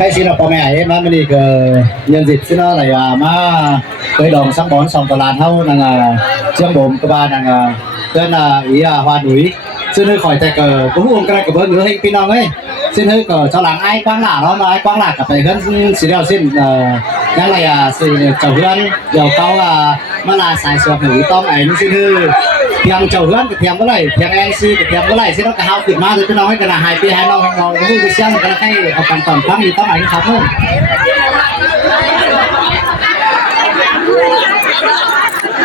Hay xin lỗi mẹ em mà mình nhân dịp xin nó lại mà tới đồng sáng bón sòng tòa làn hâu là chiếc bồm các bạn là tên là ý hoa núi xin hơi khỏi tạch cũng uống cái của bữa nữa hình pin non ấy xin hơi cho làng ai quang lạ đó mà ai quang lạ cả phải hơn xí đeo xin cái này sự chầu hương dầu cao mà là xài sọt nữ tông ấy nó xin hơi thèm chầu hương thèm cái này thèm anh si thèm cái này xin nó cả hao thịt ma rồi tôi nói cái là hai pi hai non hai non cũng như xem cái này ở phần toàn pháp thì tóc ảnh khóc hơn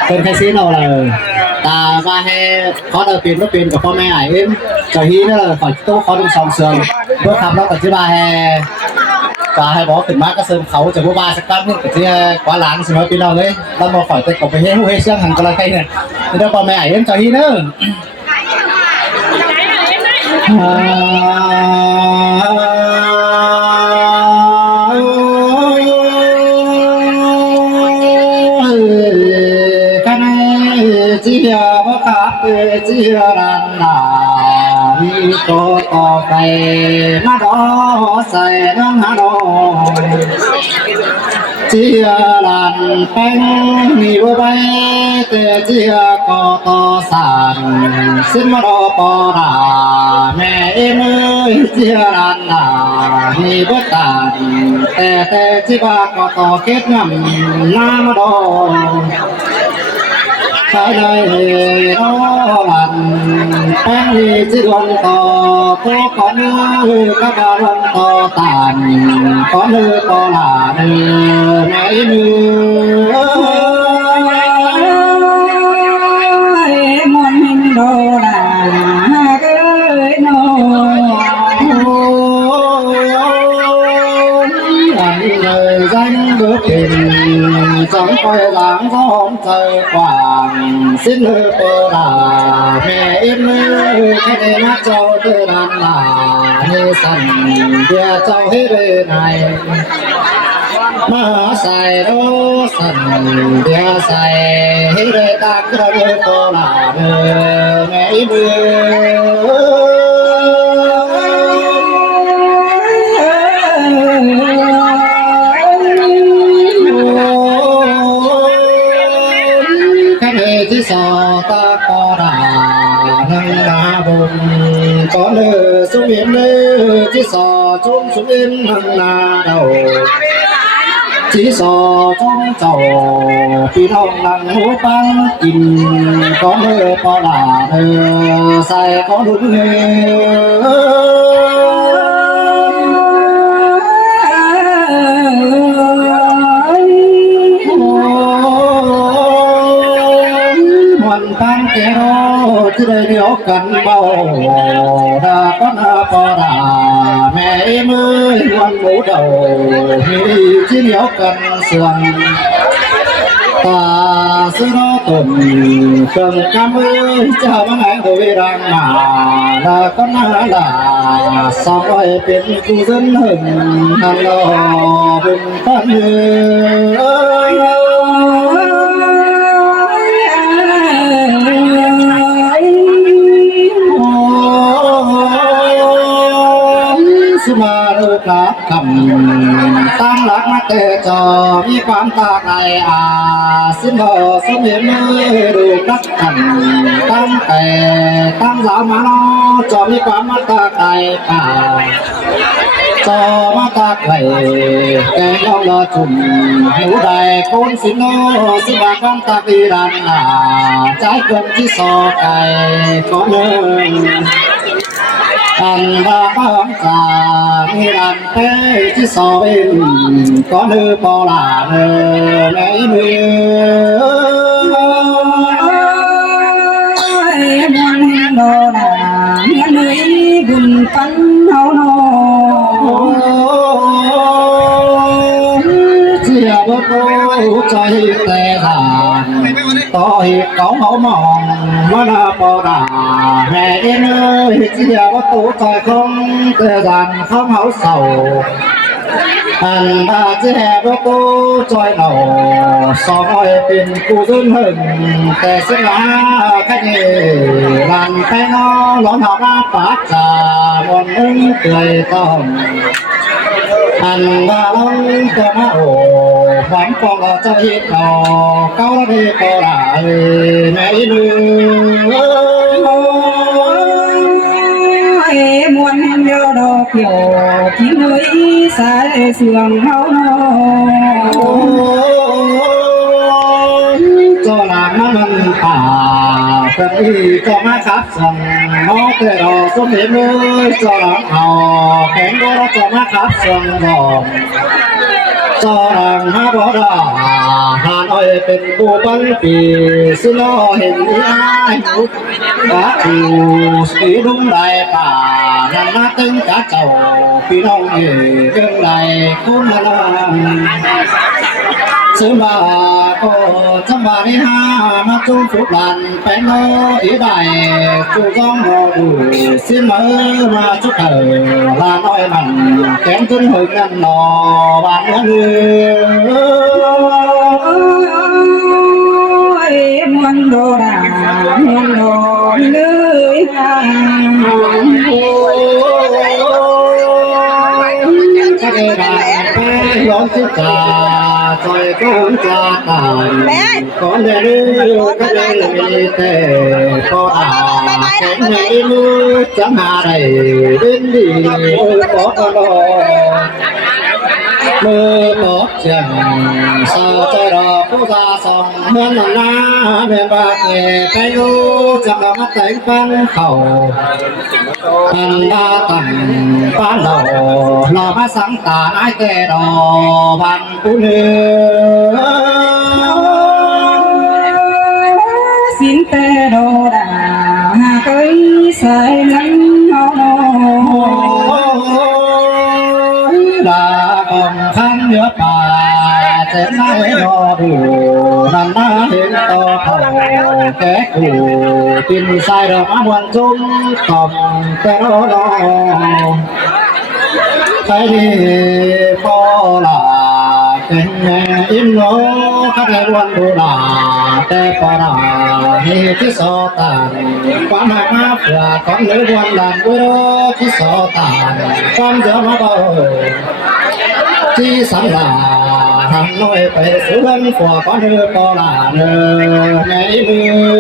เป็นใครซีเราเลยตาว่าให้เขาเดินเป็นก็เป็นกับพ่อแม่เอ็มจะฮีนั่นเลยขอโต๊ะเขาดูซองเสือเพื่อทำแล้วก็ที่ว่าให้บอกขึ้นมาก็เสริมเขาจะพูดว่าสักตั้งนึงก็ที่กว่าหลังสิมาพี่น้องเลยเรามาขอแต่กบไปให้หูให้เชื่องหันกันละใครเนี่ยนี่เราพ่อแม่เอ็มจะฮีเนอะchia bất khắp chia đàn là đi có to cây má đó xài nắng hà nội chia đàn bánh nhiều bay tê chia có to sàn xin má đó bò đà mẹ em ơi chia đàn là đi bất tàn tê tê chia ba có to kết ngầm nam đó cái này nó làm em đi chỉ đoàn to có nữ các bà đoàn to tàn có nữ to là nữ mẹ nữ muốn mình đồ là cái người danh bước tình chẳng quay dáng gió trời quảng xin hư bờ đà mẹ em ơi cái này mắt cháu từ đàn là như sẵn bia cháu hết đời này mà xài đó sẵn bia xài hết đời ta cứ đời to là mẹ em ơi chỉ sợ ta có đà nâng đà bùng có lơ xuống im lơ chỉ sợ trốn xuống im nâng đà đầu chỉ sợ trốn chầu khi thông nâng hú băng chìm có lơ có đà lơ sai có đúng tăng kéo từ đây điếu cắn bao đã có na bò đà mẹ em ơi ngoan bố đầu đi chỉ điếu cắn sườn ta xưa đó tồn cần cam ơi chào mừng anh hồi đang mà là con là sao vậy bên khu dân hừng hàng lò bên con ơi mà được cả cầm tam lạc mắt tê cho mi quan ta này xin thờ sống hiến được đắc cầm tam tề tam giáo mà nó cho mi quan mắt ta này cho mắt ta này cái nhau là chùm ngũ đại con xin nó xin bà con ta đi đàn trái cơm chỉ so cài có nơi anh đã bám già như đàn thế chỉ so bên có nữ bò là nữ mấy mươi em đồ là nghe nữ buồn phấn hao nô chia bớt cô chơi tê thàn tôi có máu mòn mà là bò đà mẹ em ơi chia bớt cô chơi không tê thàn không máu sầu anh ta chia bớt cô chơi đầu soi tiền cô dân hừng tê sẽ lá cái gì làm cái nó lón học ra phát trà มนนึงเกยต้องอันว่าล้องจะมาโอ้ความปองเราจะฮิตเราเก้าละดีก็ได้แม่ลืมวนเดียวดอกเขียวที่เนื้อสายเสื่อมเฮาcho làmมันป่าเป็นอีก็มาคับสั่งมอเตอร์สมเด็จเลยจะหลังเอาแข็งก็จะมาคับสั่งบอกจะหลังหาบ่ได้หาอ้อยเป็นผู้ปันปีสิล้อเห็นอีอ้ายกะอูสีดุ้งได้ป่านั่นมาตึงกะเจ้าพี่น้องเอ๋ยเรื่องใดคุ้มละซื้อมาก็จำบาริหามาจูฟุบลันเป็นโนอีได้จูจ้องรอดูสิ้นมือมาจุดเถิดลาน้อยมันแกงขึ้นหึงนั่นนอบานเงินมวนโดดามวนโดเลยค่ะก็ได้ได้ไปย้อนสิกาซอยก้อนจาตายก้อนเดือดก็ได้มีแต่ก็อาแข็งในมือจังหาได้ดินดีก็ตลอดมือปอกเชียงสาวใจรอผู้ตาส่องเหมือนหน้าเดินบาเกไปดูจังหวะมาแต่งฟังเขาอันดาตันป้านเรารอมาสังตาไอ้แก่รอวันผู้เลือสินแต่โดดาเคยใส่นั้นเฮาดากองขันเนื้อป่าเจ็บไม่รอดูนั่นน่าเห็นต่อเขาแก่กูกินใส่ดอกมะม่วงจุ่มต่อมแต่รอใครดีพอละเป็นแม่อินโนข้าได้วันดูลาแต่ปาราเหตุที่สอตานความหมายมาเพื่อของเนื้อวันดันวิโรที่สอตานความเดือดมาเบาที่สังลาทำน้อยไปสู่เงินฝัวก้อนเนื้อปอลาเนื้อในมือ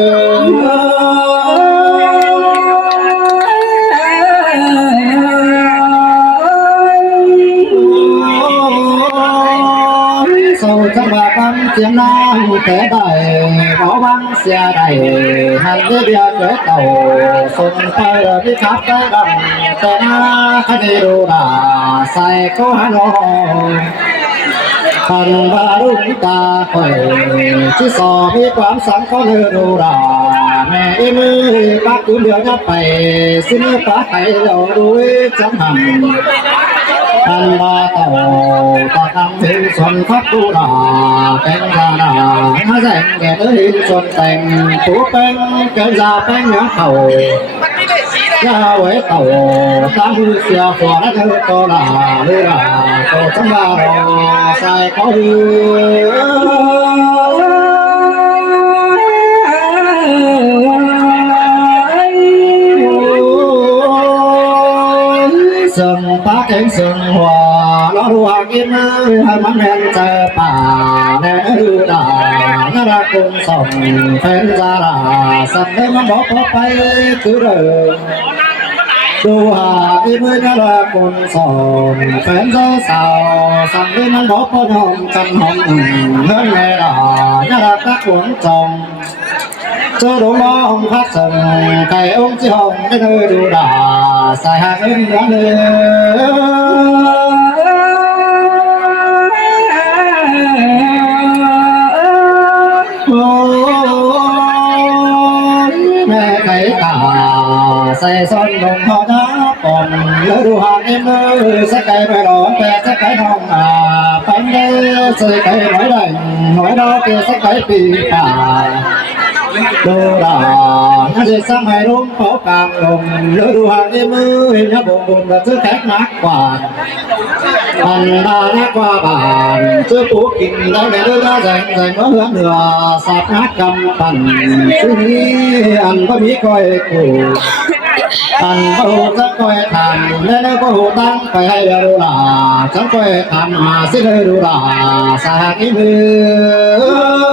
สาวจังหวะกันเจียมน้ำแต่ได้ขอวังเสียได้หันเดียวเกิดเต่าส่งไปที่ขับได้ดังแต่หน้าคดีดูดาใส่ก็หันคันบารุตาคอยที่สอมีความสังเขาเลือดูราแม่มือปักจุนเดียวจะไปสิ้นปะไห้เราด้วยจังหันอันบาเต่าตาทำถึงส่วนพักดูราเป็นกาดามาแสงแก่ตัวหินส่วนแต่งผู้เป็นเกิดจากเป็นเนื้อเข่ายาไว้เต่าตาหูเสียฝัวและเธอโตลาเรือโตจังบารอใส่เขาหือซึ่งปากเองซึ่งหัวเราดูหากินให้มันเห็นใจป่าแน่ดูดาน่ารักคงส่งเป็นจาราสักเดิมมันบอกไปคือเรื่องดูหาที่มือน่ารักคนสองแฟนเจ้าสาวสั่งให้มันบอกพอหอมกันหอมเฮือนแม่ด่าน่ารักนักหวงจองเจ้าดวงมองพักส่งไก่องค์ที่ห้องได้เธอดูด่าใส่หางเงินร้อนแม่ไก่ตาใส่ซ้อนลงหอน้าปอมแล้วดูหางเอ็มเลยสักไก่ไม่ร้อนแต่สักไก่ห้องปันเด้ใส่ไก่หน่อยได้หน่อยดอกเกสักไก่ปีป่าดูดาน่าจะสร้างให้รุ่งเขากลางลงแล้วดูหางเอ็มเลยนะบ่งแบบซื้อแท็กนักกว่าอันดานักกว่าบ้านซื้อปุ๊กกินแล้วในเรื่องแรงแรงเมื่อเหนือสับนักกำปั่นซื้อนี้อันก็มีก้อยกู อันพระหูจังก้อยทำแม่เนื้อพระหูตั้งไปให้ดูลาจังก้อยทำหาสิเลยดูลาสากิมือ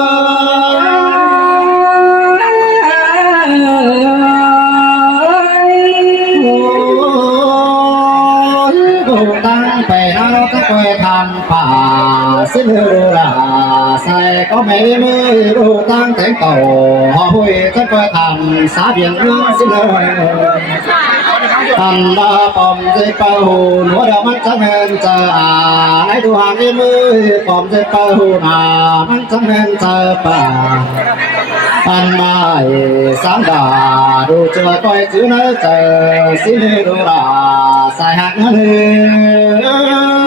ตั้งไปเอาจังก้อยทำป่าสิเลยดูลาใส่ก็ไม่มือดูตั้งแต่งเก่าหอหุยจังก้อยทำสาเบียงเรื่องสิเลยอันดาปอมใจเป่าหูหัวเดียวมันจะเห็นจะให้ดูหางที่มือปอมใจเป่าหูนามันจะเห็นจะป่าอันมาสามดาดูเจอก้อยจื้อเนื้อเจอสิดูลาใส่หักเนื้อ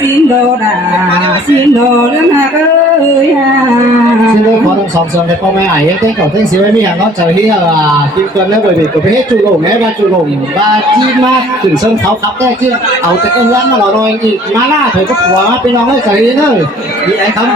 xin đồ đà xin đồ lớn hạ ơi xin lỗi có đồng sòng sòng để con mẹ ấy tên cậu tên xíu ấy mi hàng nó trời hi là kim cân đấy bởi vì có biết hết chu lủng ấy ba chu lủng ba chi maถึงsân khấu khắp đây chứ ảo tại con lắm mà nó nói gì má la thời có quá bên nó ấy trời hi nữa bị ấy không